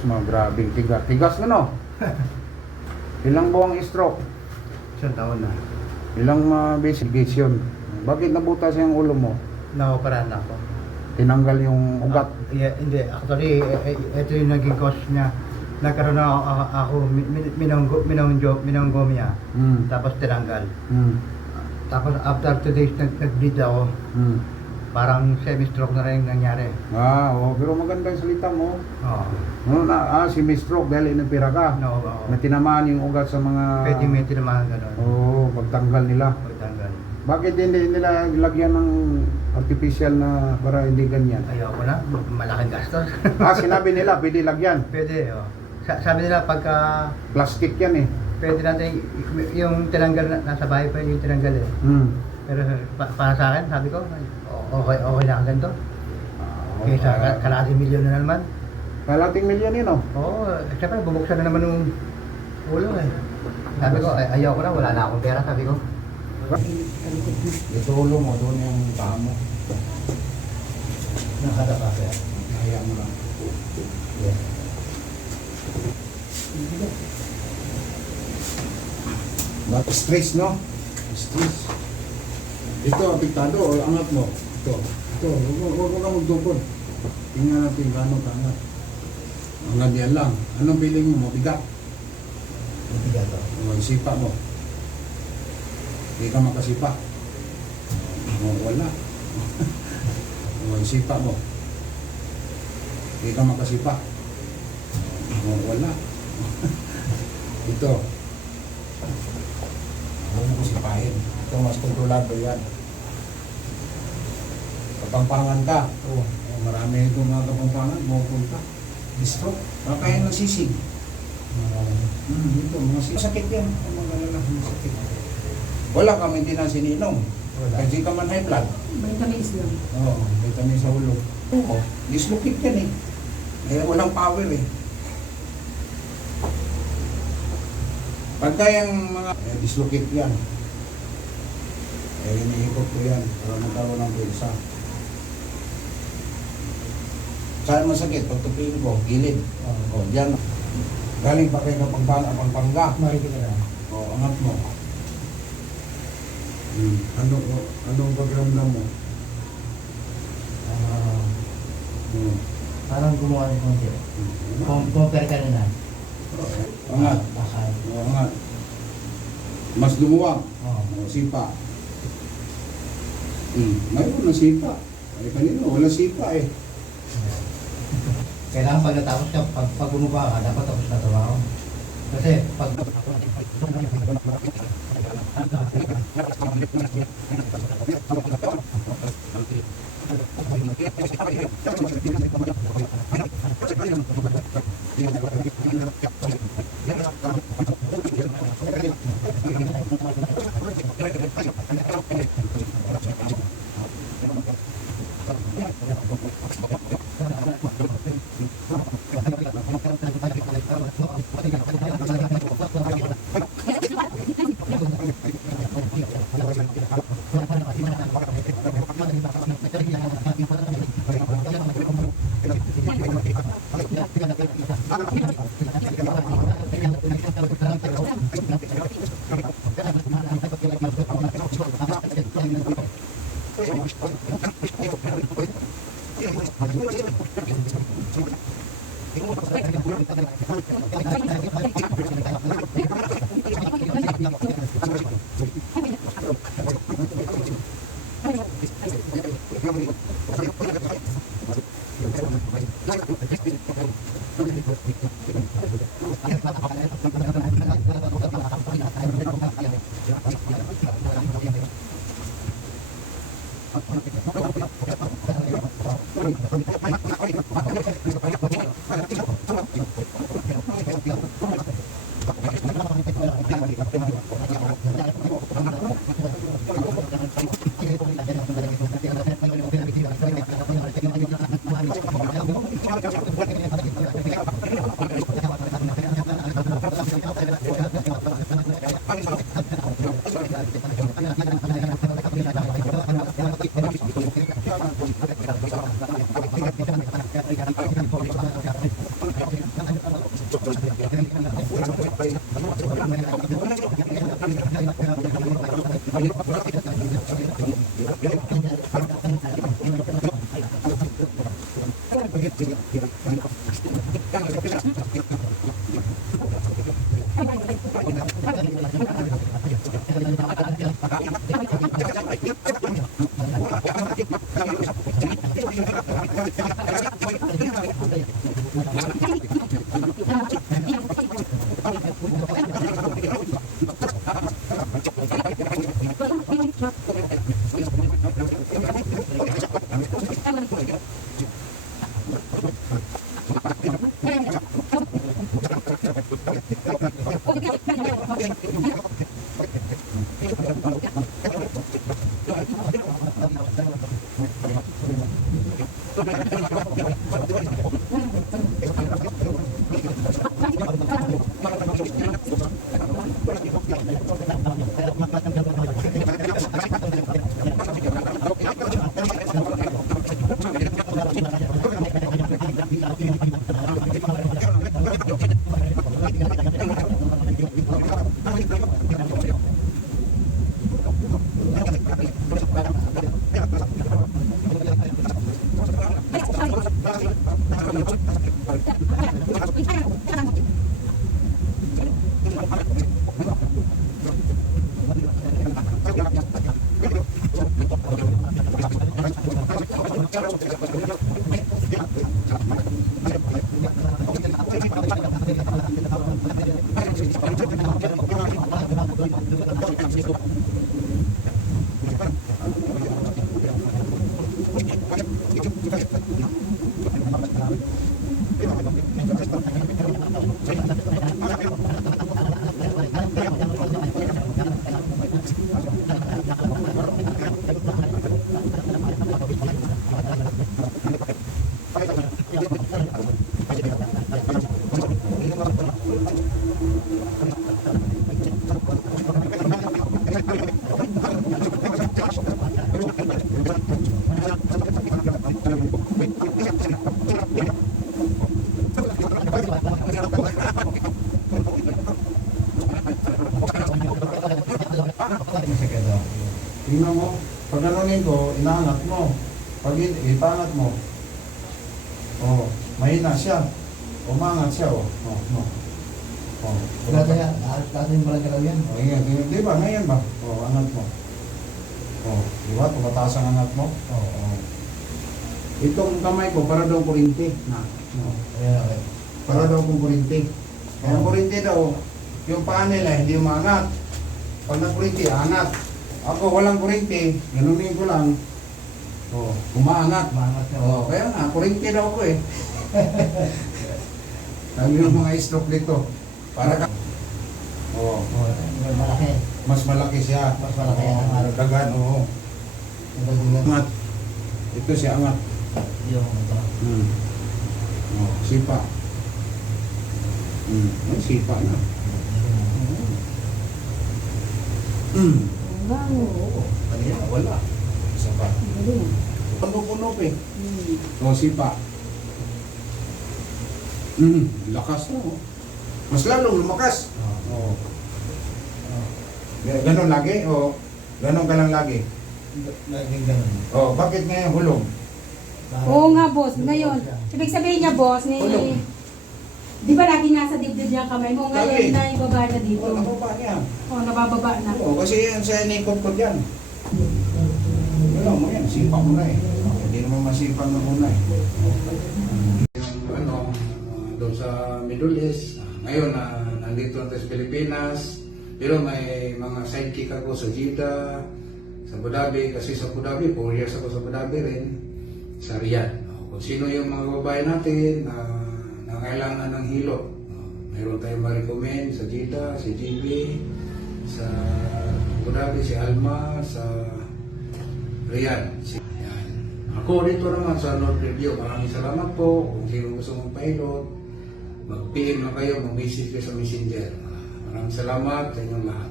Diyos, grabing tigas. Tigas na, no? Ilang buwang stroke? Isang taon na. Ilang investigation? Bakit nabutas yung ulo mo? Naoperahan ako. Tinanggal yung ugat? Hindi. Actually, ito yung naging cause niya. Nagkaroon ako minonggomia. Tapos tinanggal. Tapos after 2 days nag-bleed ako. Parang semi-stroke na rin nangyari. Pero maganda yung salita mo. Oo. Semi-stroke dahil inopera ka. No, Na tinamaan yung ugat sa mga... pwede may tinamaan gano'n. Pagtanggal nila. Pagtanggal. Bakit hindi nila lagyan ng artificial na para hindi ganyan? Ayoko na. Malaking gastos. Sinabi nila, pwede lagyan. Pwede, oh. Sabi nila pagka... Plastic yan eh. Pwede natin yung tinanggal, nasa bahay pa yung tinanggal eh. Pero para sa akin, sabi ko, okay na ang ganito. Kaysa kalating milyon na naman. Kalating milyon yun, oh. Oo, siyempre bubuksan na naman yung ulo eh. Sabi ko, ayaw ko na, wala na akong pera, sabi ko. Ito ulo mo, doon yung paa mo. Nakadapa kaya. Kaya mo lang. Yeah. Stress, no? Stress. Ito, apektado, o angat mo. Ito, huwag kang magdukod. Tingnan natin gano'ng kaangat. Angat yan lang. Anong feeling mo? Mabigat? Mabigat ako. Sipa mo. Hindi ka makasipa. Wala. Sipa mo. Hindi ka makasipa. Wala. Ito. Huwag mo sipahin. Ito mas kontrolado yan. Kapampangan ka. Marami itong mga kapampangan. Mapunta. Stroke. Kaya ng sisig. Dito, mga sisig. Masakit yan. Masakit. Wala ka maintenance ininom. Kasi ka man high blood. Vitamins lang. Vitamins sa ulo. Dislocate yan eh. Walang power eh. Pagka yung mga dislocate yan. Iniikot ko yan para magkaroon ng bulsa. Saan masakit? Pagtupiin ko, gilid. Diyan. Galing pa kayo ng pangpanga. Marikit na lang. Angat mo. Anong pagramdam mo? Parang gumawa ng konti. Compare ka na na. Angat. Angat. Mas lumuwag. Sipa. Mayroon na sipa. Kanina wala sipa eh. Kailangan pag natapos ka, pag bumaba ka, dapat tapos na trabaho. Kasi pag... Tingnan mo, pag ganunin ko, inaangat mo. Pag ipangat mo, oh, mahina siya. Umangat siya, oh. Dati yung parang galaw yan. Oh, yan. Di ba? Ngayon ba? Oh, angat mo. Oh, di ba? Tumataas ang angat mo. Oh. Itong kamay ko, para daw kurinti. Ayan, okay. Para daw kung kurinti. Kaya ang kurinti daw, yung paa nila hindi umangat. Pag nag-kurinti, angat. Ako walang kurinti, ganunin ko lang. Oh, umaangat. Umaangat na. Oh, kaya nga, kurinti daw ko eh. Sabi ng mga stroke dito. Para ka. Oh, Malaki. mas malaki siya. Mas malaki Oh, ang araw. dagan, oo. Angat. Ito siya angat. Yung ito. Oh, sipa. May sipa na. Oo. Kanina, wala. Isa pa. Puno-puno eh. O, sipa. Lakas na, oh. Mas lalong lumakas. Oo. Ganon lagi, o ganon ka lang lagi. Laging ganun. O, bakit ngayon hulog? Oo nga, boss. Ngayon, ibig sabihin niya, boss, Tulog. di ba lagi nasa dibdib niya ang kamay mo? Lagi. Ngayon na ibaba na dito. O, nababa niya. Oo, nabababa na. Oo, kasi yan sa inikot ko dyan. Gano'n mo yan, sipa mo na eh. Hindi naman masipang na muna eh. Yung ano, doon sa Middle East, ngayon nandito na tayo sa Pilipinas, pero may mga sidekick ako sa Jeddah, sa Abu Dhabi, kasi sa Abu Dhabi, 4 years ako sa Abu Dhabi rin, sa Riyadh. Kung sino yung mga babae natin na nangailangan ng hilot, mayroon tayong ma-recommend sa Jeddah, si GB, sa Abu Dhabi, si Alma, sa Riyadh. Yan. Ako dito naman sa North Review, maraming salamat po. Kung sino gusto mong pilot, mag-PM na kayo, mag-message kayo sa Messenger. Maraming salamat sa inyong lahat.